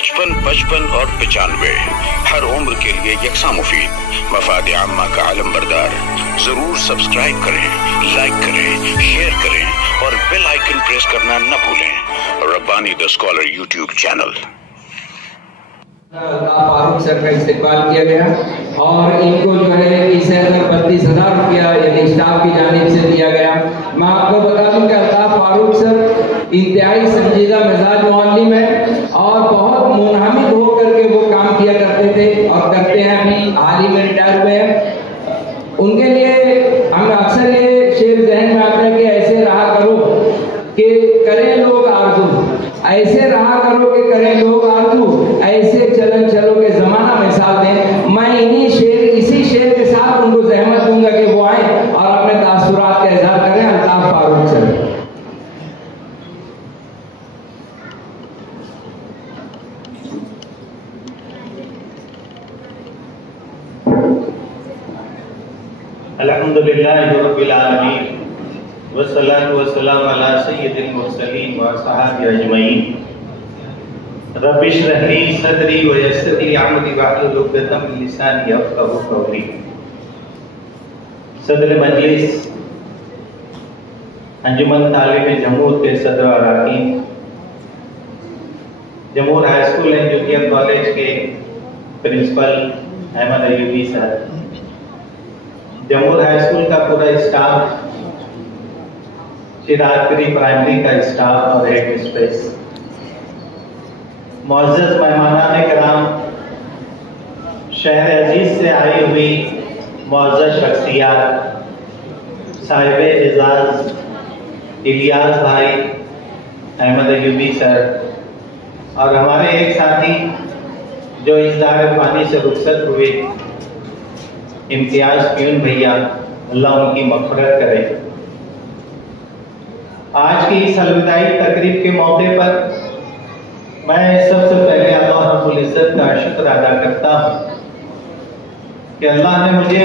55, 55 और 95 हर उम्र के लिए यकसा मुफीद। मफाद आम्मा का आलम बरदार। जरूर सब्सक्राइब करें, लाइक करें, शेयर करें और बेल आइकन प्रेस करना न भूलें। Rabbani the scholar YouTube channel. Farooq sir का इस्तेमाल किया गया और इनको जो है इस 32,000 रुपया यानी स्टाफ की जानिब से दिया गया। मैं आपको बता दूं कि अल्ताफ फारूक सर इंतहाई संजीदा मिजाज मुअल्लिम है और बहुत मुनहमिद होकर के वो काम किया करते थे और करते हैं, अभी हाल ही में रिटायर हुए हैं। उनके लिए हम अक्सर ये शेर जहन में आता है कि ऐसे रहा करो कि करें लोग आरज़ू, ऐसे रहा करो कि करें लोग आरज़ू, ऐसे चलन चलो के जमाना मिसाल दें। मैं इसी शेर के साथ उनको जहमत दूंगा कि वो आए और अपने तासुरात का इजहार करें। अल्ताफ फारूक सर। अल्हम्दुलिल्लाहि रब्बिल आलमीन वस्सलातु वस्सलामु अला सय्यिदिल मुरसलीन व अस्हाबि अजमईन। रब्बि इश्रह ली सदरी व यस्सिर ली अमरी वहलुल उक़दतम मिन लिसानी यफ़क़हू क़ौली। सदर मजलिस, अंजुमन तालिब जमूर के सदर अराकीन, Jamur high school and junior college के principal Ahmed Ayubi sir, Jamur high school का पूरा स्टाफ, चिराग प्री प्राइमरी का स्टाफ और हेड मिस्ट्रेस, मुअज़्ज़ज़ मेहमानान किराम, शहर अजीज से आई हुई मुअज़्ज़ज़ शख्सियात, साहिब एजाज इलियास भाई, अहमद अयूबी सर और हमारे एक साथी जो इस दार पानी से रुखसत हुए, इम्तियाज प्यून भैया, अल्लाह उनकी मग़फ़िरत करे। आज की इस अलविदाई तकरीब के मौके पर मैं सबसे पहले अल्लाह रब्बुल इज़्ज़त का शुक्र अदा करता हूँ कि अल्लाह ने मुझे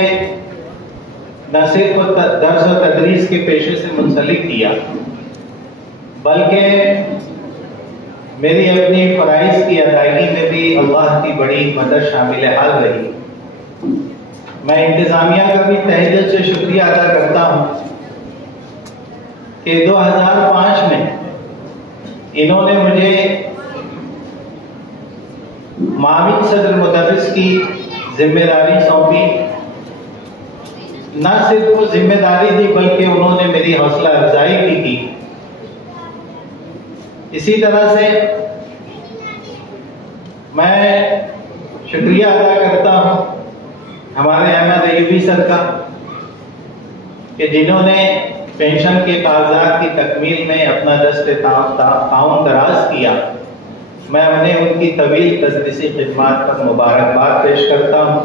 न सिर्फ दर्स और तदरीस के पेशे से मुंसलिक किया, बल्कि मेरी अपनी फ़राइज़ की अदायगी में भी अल्लाह की बड़ी मदद शामिल हाल रही। मैं इंतज़ामिया का भी तहे दिल से शुक्रिया अदा करता हूँ कि 2005 में इन्होंने मुझे माविन सदर मुदर्रिस की जिम्मेदारी सौंपी। न सिर्फ वो जिम्मेदारी दी बल्कि उन्होंने मेरी हौसला अफजाई भी की। इसी तरह से मैं शुक्रिया अदा करता हूँ हमारे अहमद अयूबी सर का कि जिन्होंने पेंशन के कागजात की तकमील में अपना दस्ते ताउन दराज किया। मैं उन्हें उनकी तवील तदरीसी खिदमत पर मुबारकबाद पेश करता हूँ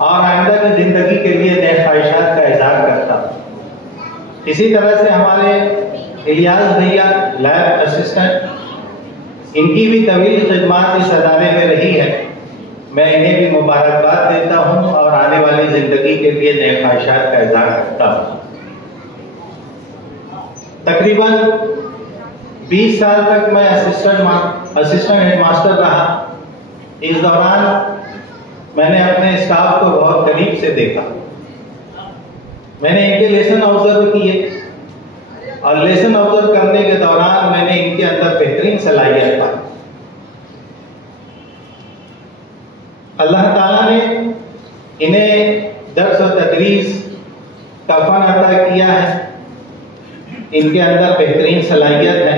और आइंदा की ज़िंदगी के लिए नए ख्वाहिशात का इज़हार करता हूँ। इसी तरह से हमारे इलियास भैया लैब असिस्टेंट, इनकी भी तवील खिदमत इस अदारे में रही है। मैं इन्हें भी मुबारकबाद देता हूँ और आने वाली ज़िंदगी के लिए नए ख्वाहिशात का इज़हार करता हूँ। तकरीबन 20 साल तक मैं असिस्टेंट हेडमास्टर रहा। इस दौरान मैंने अपने स्टाफ को बहुत करीब से देखा। मैंने इनके लेसन ऑब्जर्व किए और लेसन ऑब्जर्व करने के दौरान मैंने इनके अंदर बेहतरीन सलाहियत पाई। अल्लाह ताला ने इन्हें दर्स और तदरीस का फन अता किया है। इनके अंदर बेहतरीन सलाहियत है।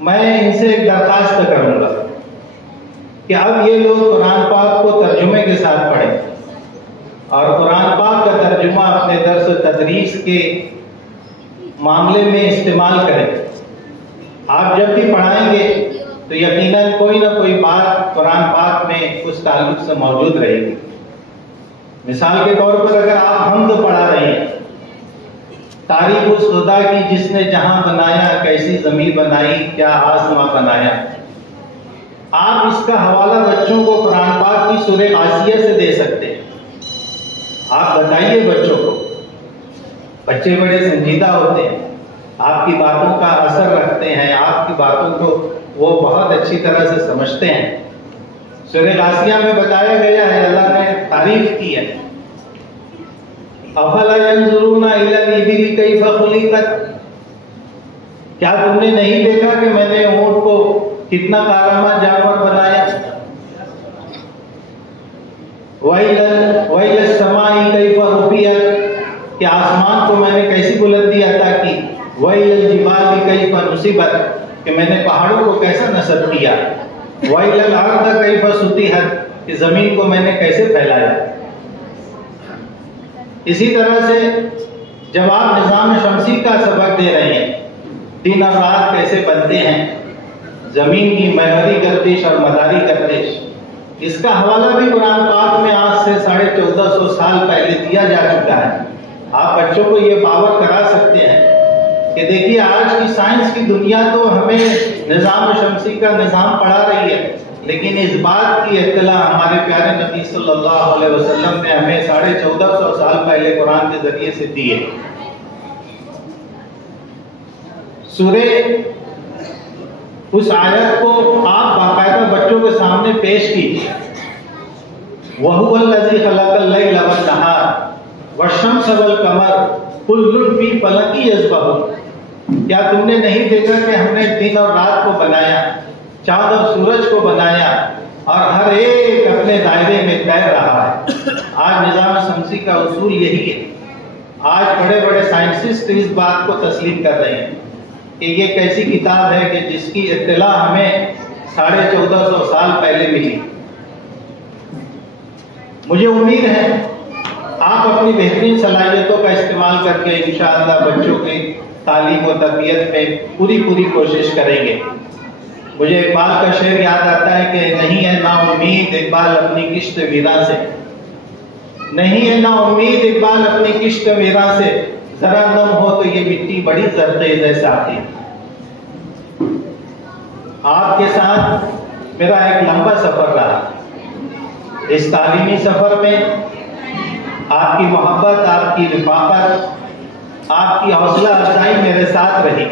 मैं इनसे एक दरखास्त करूंगा कि अब ये लोग कुरान पाक को तर्जुमे के साथ पढ़ें और कुरान पाक का तर्जुमा अपने दर्स और तदरीस के मामले में इस्तेमाल करें। आप जब भी पढ़ाएंगे तो यकीनन कोई ना कोई बात कुरान पाक में उस ताल्लुक से मौजूद रहेगी। मिसाल के तौर पर अगर आप हम्द पढ़ा रहे हैं, तारीफ उस खुदा की जिसने जहां बनाया, कैसी जमीन बनाई, क्या आसमां बनाया, आप इसका हवाला बच्चों को कुरान पाक की सूरह गासिया से दे सकते हैं। आप बताइए बच्चों को, बच्चे बड़े संजीदा होते हैं। आपकी बातों का असर रखते हैं, आपकी बातों को वो बहुत अच्छी तरह से समझते हैं। सूरह गासिया में बताया गया है, अल्लाह ने तारीफ की है, अफला यंजुरूना इलल इबिली कैफ़ खुलिकत, क्या तुमने नहीं देखा कि मैंने ऊंट को कितना कारामद जानवर बनाया। वैल समाई कैफ़ रुफ़ियत, कि आसमान को मैंने कैसी बुलंदी अता की। वैल जिबाली कैफ़ नुसिबत, कि मैंने पहाड़ों को कैसा नस्ब किया। वैल अर्द कैफ़ सुतिहत, कि जमीन को मैंने कैसे फैलाया। इसी तरह से जब आप निज़ाम शमसी का सबक दे रहे हैं, दिन और रात कैसे बनते हैं, जमीन की महवरी गर्दिश और मदारी गर्दिश, इसका हवाला भी कुरान पाक में आज से 1450 साल पहले दिया जा चुका है। आप बच्चों को ये बावर करा सकते हैं कि देखिए आज की साइंस की दुनिया तो हमें निज़ाम शमसी का निज़ाम पढ़ा रही है, लेकिन इस बात की इत्तला हमारे प्यारे नबी सल्लल्लाहु अलैहि वसल्लम ने हमें 1450 साल पहले कुरान के जरिए से दी है। सूरह उस आयत को आप बाकायदा बच्चों के सामने पेश कीजिए। वहुवल्लज़ी खलक़ल लैल वन नहार वश्शम्स वल कमर कुल्लुन फी फलकी यस्बहून, क्या तुमने नहीं देखा कि हमने दिन और रात को बनाया, चांद और सूरज को बनाया, और हर एक अपने दायरे में तैर रहा है। आज निज़ाम शमसी का उसूल यही है। आज बड़े बड़े साइंटिस्ट इस बात को तस्लीम कर रहे हैं कि ये कैसी किताब है कि जिसकी इत्तला हमें 1450 साल पहले मिली। मुझे उम्मीद है आप अपनी बेहतरीन सलाहियतों का इस्तेमाल करके इंशाअल्लाह बच्चों की तालीम और तरबियत में पूरी कोशिश करेंगे। मुझे इकबाल का शेर याद आता है कि नहीं है ना उम्मीद इकबाल अपनी किश्त वीरा से, नहीं है ना उम्मीद इकबाल अपनी किश्त वीरा से, जरा दम हो तो ये मिट्टी बड़ी जरखेज है साथी। आपके साथ मेरा एक लंबा सफर रहा। इस तालीमी सफर में आपकी मोहब्बत, आपकी रिफाकत, आपकी हौसला अफजाई मेरे साथ रही।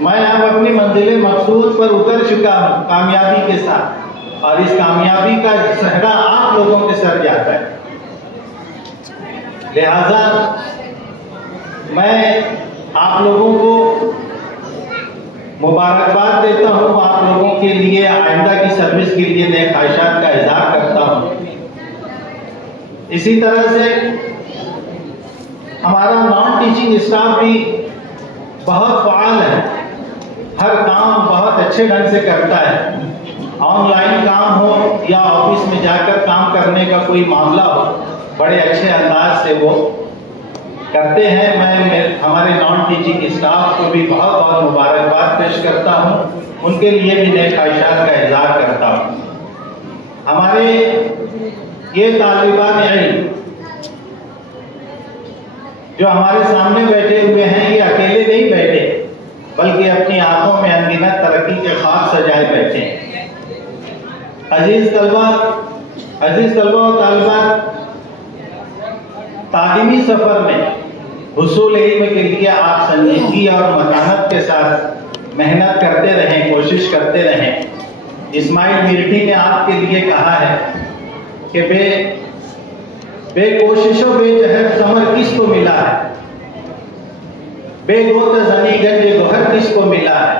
मैं अब अपनी मंजिल मकसूद पर उतर चुका हूं कामयाबी के साथ, और इस कामयाबी का सहरा आप लोगों के सर जाता है। लिहाजा मैं आप लोगों को मुबारकबाद देता हूं, आप लोगों के लिए आइंदा की सर्विस के लिए नए ख्वाहिशात का इज़हार करता हूं। इसी तरह से हमारा नॉन टीचिंग स्टाफ भी बहुत फाल है, हर काम बहुत अच्छे ढंग से करता है। ऑनलाइन काम हो या ऑफिस में जाकर काम करने का कोई मामला हो, बड़े अच्छे अंदाज से वो करते हैं। मैं हमारे नॉन टीचिंग स्टाफ को भी बहुत बहुत मुबारकबाद पेश करता हूँ, उनके लिए भी नए ख्वाहिशात का इज़हार करता हूँ। हमारे ये तालिबान इल्म जो हमारे सामने बैठे हुए हैं, ये अकेले नहीं बैठे, बल्कि अपनी आंखों में अनगिनत तरक्की के ख्वाब सजाए बैठे हैं। अजीज तलबा और तालिबात, तालीमी सफर में हुसूल इल्म के लिए आप संजीदगी और मतानत के साथ मेहनत करते रहें, कोशिश करते रहें। इस्माइल मिर्ठी ने आपके लिए कहा है कि बेकोशिशो बेजहर समर किसको मिला है, बेगोत जनी गंजे गोहर किसको मिला है,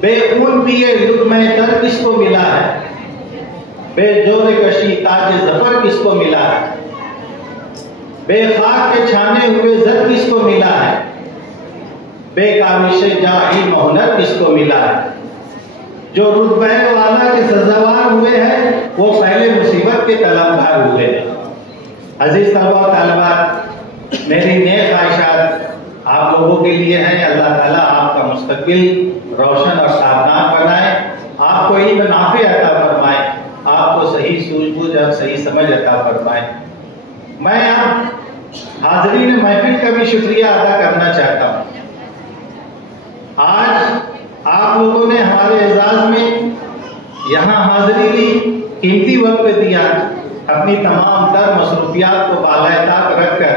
बेखून पिए लुत्फ़े तर किसको मिला है, बेजोर कशी ताज जफर किसको मिला है, बेखाक के छाने हुए जर किसको मिला है, बेकाविश जाहिल हुनर किसको मिला है। जो रुतबे वाला के सजावार हुए हैं वो पहले मुसीबत के तलबगार हुए हैं। अजीज तलबा और तालिबात, मेरी नेक ख्वाहिशात आप लोगों के लिए हैं। अल्लाह ताला आपका मुस्तकबिल रोशन और सावधान बनाए, आपको इल्म नाफे अता फरमाए, आपको सही सूझबूझ और सही समझ अता फरमाए। मैं आप हाज़रीन महफिल का भी शुक्रिया अदा करना चाहता हूँ। आज आप लोगों ने हमारे एजाज में यहाँ हाजिरी ली, कीमती वक्त दिया, अपनी तमाम तर मसरूफियात को बालाताक रखकर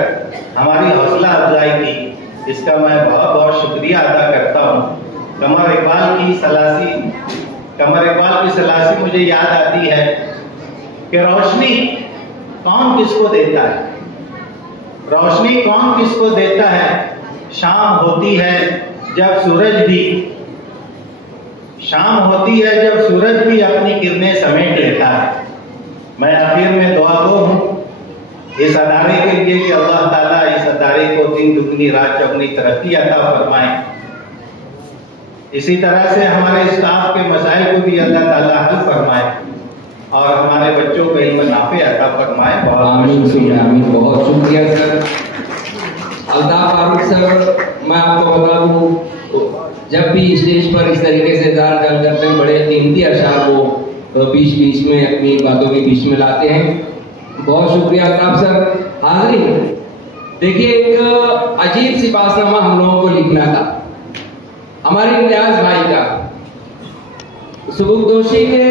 हमारी हौसला अफजाई की, इसका मैं बहुत बहुत शुक्रिया अदा करता हूँ। कमर इकबाल की सलासी मुझे याद आती है कि रोशनी कौन किसको देता है, रोशनी कौन किसको देता है। शाम होती है जब सूरज भी अपनी किरणें समेट लेता है। मैं आखिर में दुआ गो हूँ इस अदारे के लिए कि अल्लाह ताला इस अदारे को दिन दुगनी रात चौगनी तरक्की अता फरमाए। इसी तरह से हमारे स्टाफ के मसाइल को भी अल्लाह ताला हल फरमाए और हमारे बच्चों को इल्म नाफे अता फरमाए। आमीन। बहुत शुक्रिया सर। अल्ताफ फारूक सर, मैं आपको बता दूं, जब भी स्टेज पर इस तरीके से दार जंग करते हैं, बड़े कीमती अशार वो बीच में अपनी बातों के बीच में लाते हैं। बहुत शुक्रिया अल्ताफ सर। हाज़रीन, देखिए, एक अजीब सी पासनामा हम लोगों को लिखना था। हमारे इम्तियाज भाई का सुबुकदोशी के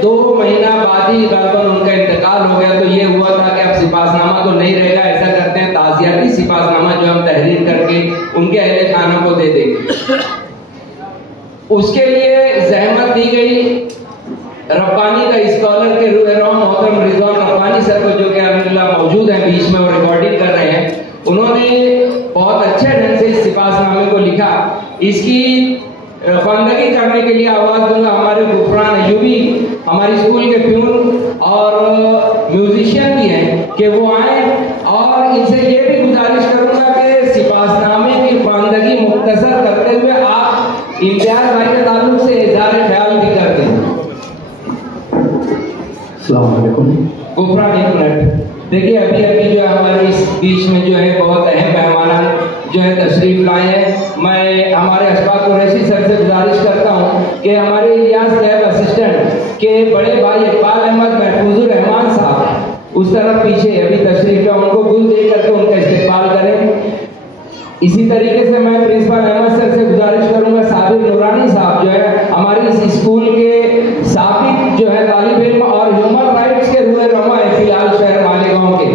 2 महीना बाद ही गलबन उनका इंतकाल हो गया। तो ये हुआ था कि अब सिपासनामा तो नहीं रहेगा, ऐसा करते हैं ताज़ियाती सिपासनामा जो हम तहरीर करके उनके अहले खानों को दे देंगे। उसके लिए जहमत दी गई रब्बानी का स्कॉलर के रूह मोहतरम रिजवान रब्बानी सर को, जो कि अल्हम्दुलिल्लाह मौजूद है बीच में और रिकॉर्डिंग कर रहे हैं। उन्होंने बहुत अच्छे ढंग से इस सिपासनामे को लिखा। इसकी बंदगी करने के लिए आवाज दूंगा हमारे गुफरान अयूबी, हमारी स्कूल के प्यून और म्यूजिशियन भी हैं, कि वो आए और इनसे ये भी गुजारिश करूंगा कि सिपासनामे की बंदगी मुख्तसर करते हुए आप इम्तियाज भाई के ताल्लुक से इज़हार ख्याल भी कर दें। अस्सलाम वालेकुम। गुफरान, एक मिनट। देखिए, अभी जो है हमारे इस बीच में जो है बहुत अहम मेहमान जो है तशरीफ लाए हैं। मैं हमारे अशफाक कुरैशी सर से गुजारिश करता हूँ कि हमारे इलियास लैब असिस्टेंट के बड़े भाई इकबाल अहमद महफूजुर रहमान साहब उस तरफ पीछे अभी तशरीफ है, उनको गुल दे करके उनका इस्तेमाल करें। इसी तरीके से मैं प्रिंसिपल अहमद सर से गुजारिश करूंगा, साबिर नूरानी साहब जो है हमारी इस स्कूल के साबिक जो है तालिब इल्म और ह्यूमन राइट्स के रूह रमा है फिलहाल शहर मालेगांव के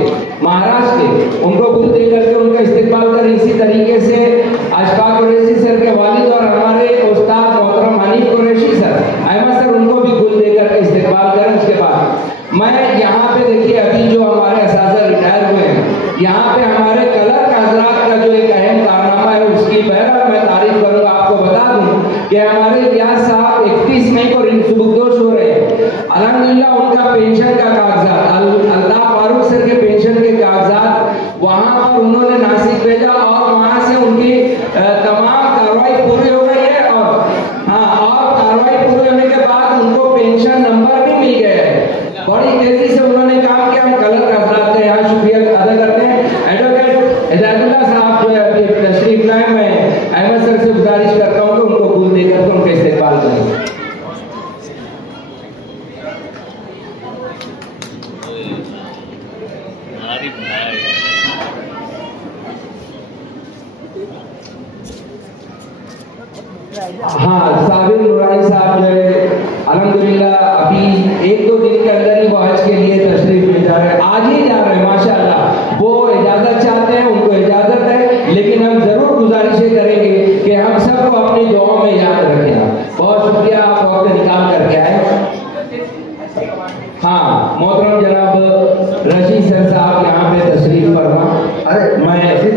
महाराष्ट्र के, उनको गुल दे करके उनका इस्तेमाल करें। इसी तरीके से अशफाक कुरैशी सर के वालिद और हमारे उस्ताद मोहतरम हनीफ कुरैशी सर, अहमद सर, उनको भी गुल दे करके इस्तेमाल करें। उसके बाद मैं यहाँ पे देखिए, अभी जो हमारे असातिज़ा रिटायर हुए हैं, यहाँ पे हमारे कलर का हजरात का जो एक अहम कारनामा है उसकी बहरहाल मैं तारीफ करूंगा। आपको बता दूं कि हमारे इलियास साहब 31 मई को सुबुकदोश हो रहे हैं। अल्हम्दुलिल्लाह उनका पेंशन का कागजात, अल्ताफ फारूक सर के पेंशन के कागजात वहां पर उन्होंने नासिक भेजा और वहां से उनकी तमाम कार्रवाई पूरी हो गई है। और कार्रवाई पूरी होने के बाद उनको पेंशन नंबर भी मिल गया है। बड़ी तेजी से उन्होंने काम किया। हम कलर का हजरात का यहाँ शुक्रिया अदा करते हैं। एडवोकेट हिदायतुल्लाह साहब जो है अभी तशरीफ लाए, मैं अहमद सर से गुजारिश करता हूँ कि उनको गुल देकर उनका इस्तेमाल करें। हाँ, साबिर नूरानी साहब जो है अल्हम्दुलिल्लाह अभी 1-2 दिन के अंदर ही वो हज के लिए तशरीफ ले जा रहे हैं, आज ही जा रहे हैं माशाल्लाह। वो इजाजत चाहते हैं, उनको इजाजत है, लेकिन हम जरूर गुजारिशें करेंगे कि हम सबको अपनी दुआओं में याद रखें। बहुत शुक्रिया, आप वक्त निकाल करके आए। हाँ, मोहतरम जनाब रशीद सर साहब यहाँ पे तशरीफ फरमा। अरे मैं रशीद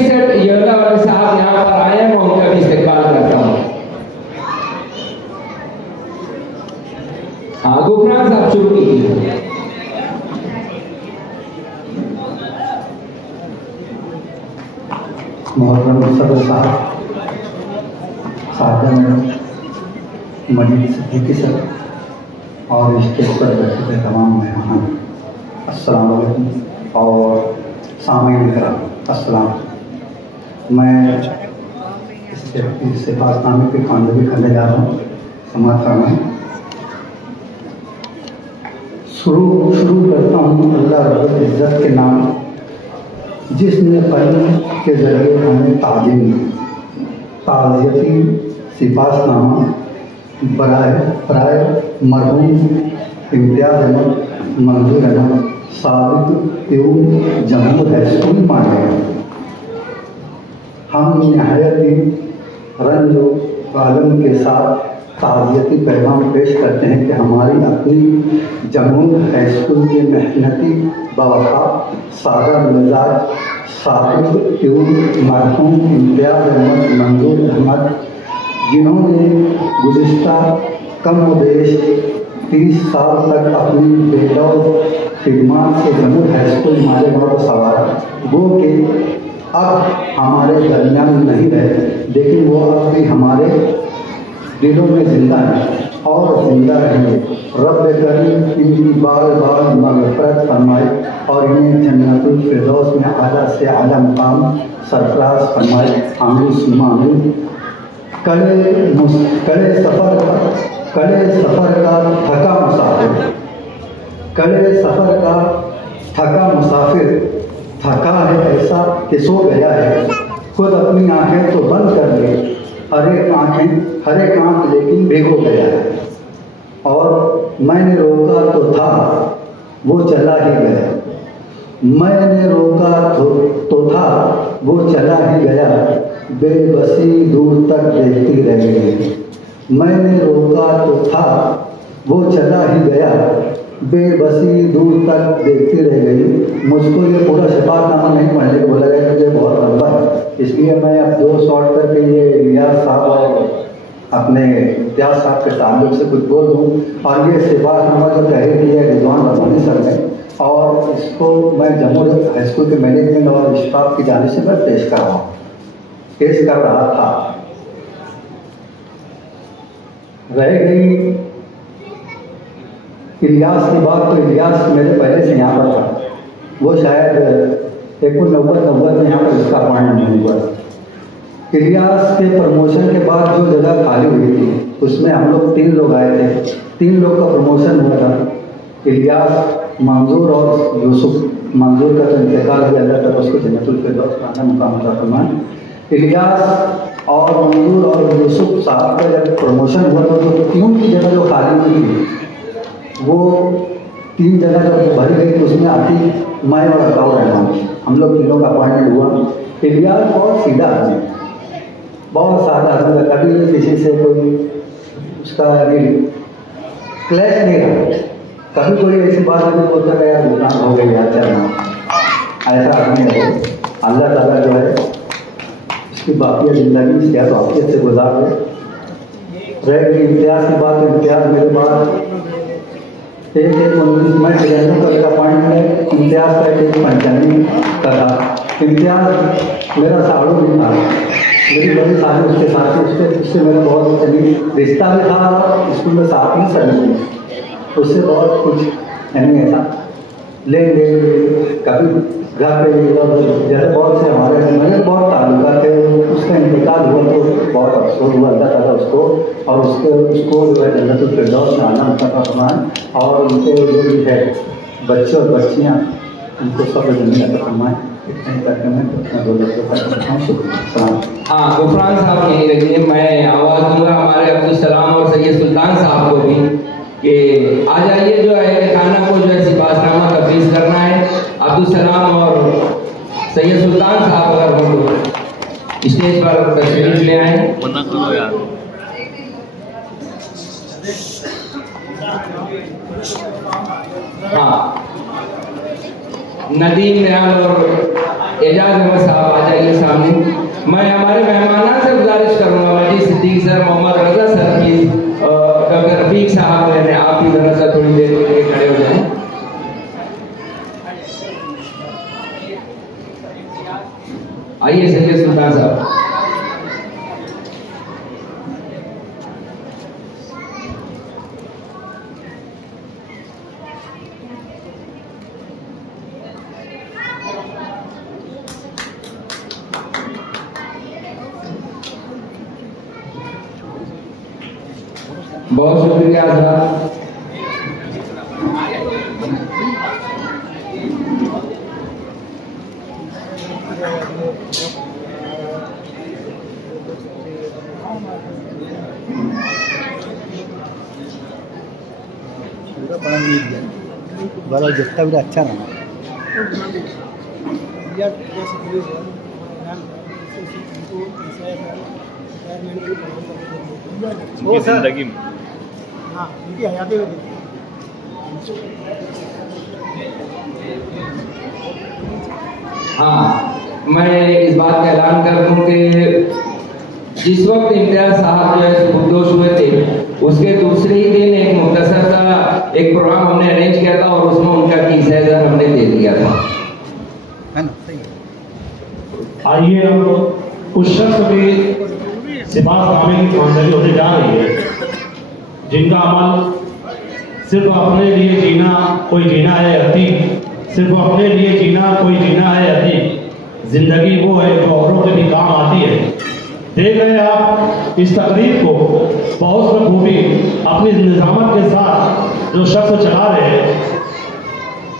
से योला वाले साहब यहाँ पर आए हैं, मैं उनका भी इस्तेमाल करता हूँ। हाँ, गुफरान साहब शुरू कीजिए। मोहतरम सदर साहब, सादा मैडम, मजीद सिद्दीकी सर और स्टेज पर बैठे हुए तमाम मेहमान, अस्सलाम वालेकुम और सामईन किराम, अस्सलाम। मैं इस सिपासनामे की खानदगी करने जा रहा हूँ। समाचार में शुरू करता हूँ अल्लाह रब्बुल इज़्ज़त के नाम, जिसने कलम के ज़रिए हमें तालीम दी। ताज़ियती सिपासनामा प्राय मरहूम इम्तियाज अहमद, मंजूर अहमद, साबिक एवं जमूर हाई स्कूल माने। हम नहायत ही रंज आलम के साथ ताज़ियती पैगाम पेश करते हैं कि हमारी अपनी जमूर हाई स्कूल के मेहनती बवफा सादा मिजाज साबिक एवं मरहूम इम्तियाज अहमद, मंजूर अहमद, जिन्होंने गुज़िश्ता कम-ओ-बेश 30 साल तक अपनी बेलौस खिदमत से जमूर हाई स्कूल मालेगांव को संवारा, वो कि अब हमारे दरमियान नहीं रहे, लेकिन वो अब भी हमारे दिलों में जिंदा है और जिंदा रहेंगे। रब करीम इनकी बार बार मग़फ़िरत फरमाए और इन्हें जन्नतुल फिरदौस में आला से आला मुकाम सरफराज फरमाए। आमीन सुम्मा आमीन। कड़े सफ़र का थका मुसाफिर थका है ऐसा कि सो गया है, खुद अपनी आंखें तो बंद कर ले, हर एक आंख लेकिन भिगो गया है। और मैंने रोका तो था वो चला ही गया, मैंने रोका तो था वो चला ही गया, बेबसी दूर तक देखती रह गई। मैंने रोका तो था वो चला ही गया, बेबसी दूर तक देखती रह गई। मुझको ये पूरा शफातनामा नहीं पढ़ने को बोला गया, मुझे बहुत लंबा है, इसलिए मैं अब 2 शॉर्ट करके ये इलियास साहब और अपने इम्तियाज साहब के ताल्लुक से कुछ बोल दूँ। और ये शफातनामा जो तहरीर की है रिजवान रब्बानी सर ने, और इसको मैं जमूर हाई स्कूल के मैनेजमेंट और स्टाफ की जानिब से मैं पेश कर रहा था। रह गई इलियास की बात, तो इलियास मेरे पहले से यहाँ पर था, वो शायद 1990 में यहाँ पर इसका अपॉइंटमेंट नहीं हुआ। इलियास के प्रमोशन के बाद जो जगह खाली हुई थी उसमें हम लोग 3 लोग आए थे, 3 लोग का प्रमोशन हुआ था। इलियास, मंजूर और यूसुफ। मंजूर का तो इंतकाल भी अल्लाह तआला उसको जन्नतुल फिरदौस का मुकाम अता फरमाए। इलियास और मंजूर और यूसुफ साहब का जब प्रमोशन हुआ तो 3 की जगह जो खाली हुई थी वो 3 जगह जब भरी गई तो उसमें आती मैं और अताउर रहमान, हम लोग तीनों का अपॉइंटमेंट हुआ। इलियास बहुत सीधा आदमी, बहुत सादा आदमी, कभी किसी से कोई उसका क्लैश नहीं रहा, कभी कोई ऐसी बात नहीं बोलता है यार नुकसान हो गया यार चलना, ऐसा आदमी है। अल्लाह ताला जो है इसकी बाकी ज़िंदगी सेहत वाफियत से गुजार दे। रह गई इम्तियाज़ की बात, इम्तियाज़ मेरे बाद 1-19 में डिजाइनर का अपॉइंटमेंट, इम्तियाज़ का 1-95 का था। इम्तियाज़ मेरा साड़ू भी था, मेरी बड़ी साड़ी उसके साथ थी, उससे मेरा बहुत चली रिश्ता भी था और स्कूल में साथ ही सभी उससे बहुत कुछ यानी ऐसा लेन देन, कभी घर पे जैसे बहुत से हमारे मेरे बहुत ताल्लुका थे। उसका इंतकाल हुआ तो बहुत अफसोस हुआ, अल्लाह ताला उसको और उसको जो है जन्नतुल फिरदौस में आना उनका फरमाए, और उनके जो भी है बच्चे और बच्चियाँ उनको सब जन्नत अता फरमाए। इतने करके मैं अपना 2 लफ्ज़ शुक्रिया। हाँ, गुफरान साहब यहीं रखिए, मैं आवाज़ दूंगा हमारे अब्दुल सलाम और सैयद सुल्तान साहब को भी कि आ जाइए, जो है खाना को जो है सिपासनामा तफवीज़ करना है। अब्दुल सलाम और सैयद सुल्तान साहब अगर हो तो स्टेज पर तशरीफ ले आए। हाँ, नदीम नयाल और एजाज अहमद साहब आ जाइए सामने। मैं हमारे मेहमानान से गुजारिश करूँगा, मजीद सिद्दीक सर, मोहम्मद रजा सर की, डॉक्टर रफीक साहब है, आप भी जरा सा थोड़ी देर के लिए खड़े हो जाएं। आइए सैयद सुल्तान साहब। बहुत शुक्रिया साहब। अपना मीट गया बोला जितना भी अच्छा रहा जिंदगी में हाँ उनकी हयाती में हाँ, मैं इस बात का ऐलान कर दूं कि जिस वक्त इम्तियाज साहब जो है खुदोश हुए थे, उसके दूसरे ही दिन एक मुख्तसर सा एक प्रोग्राम हमने अरेंज किया था और उसमें उनका कीज़ हमने दे दिया था। आइए हम उस शख्स की सिफारिशनामे की खानदानी होने जा रही है जिनका अमल सिर्फ अपने लिए जीना कोई जीना है अति, सिर्फ अपने लिए जीना कोई जीना है अति, जिंदगी वो है जो औरों के भी काम आती है। देख रहे हैं आप इस तकरीर को बहुत बखूबी अपनी निजामत के साथ जो शख्स चला रहे हैं,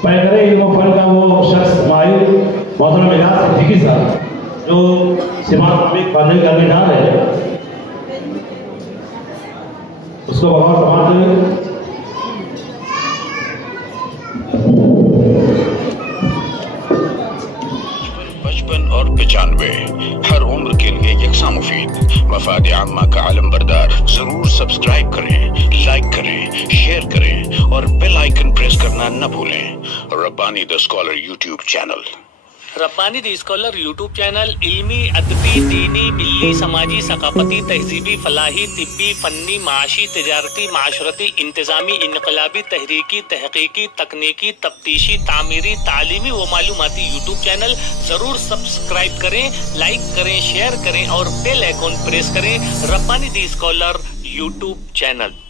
पैगरे इल्म फन का वो शख्स माहिर मोहतरम इलियास सिद्दीकी साहब जो सिफारिशनामे खानदानी करने जा रहे हैं, उसको बगौर समाज में 55 और 95 हर उम्र के लिए यकसा मुफीद, मफाद आम्मा का आलम बरदार। जरूर सब्सक्राइब करें, लाइक करें, शेयर करें और बेल आइकन प्रेस करना न भूलें। Rabbani the scholar YouTube channel. Rabbani the scholar YouTube channel इल्मी, अदबी, दीनी, मिल्ली, समाजी, सकाफती, तहजीबी, फलाही, तिब्बी, फन्नी, माशी, तिजारती, माशरती, इंतजामी, इनकलाबी, तहरीकी, तहकीकी, तकनीकी, तफ्तीशी, तामीरी, तालीमी व मालूमाती यूट्यूब चैनल जरूर सब्सक्राइब करें, लाइक करें, शेयर करें और बेल आइकन प्रेस करें। Rabbani the scholar YouTube channel.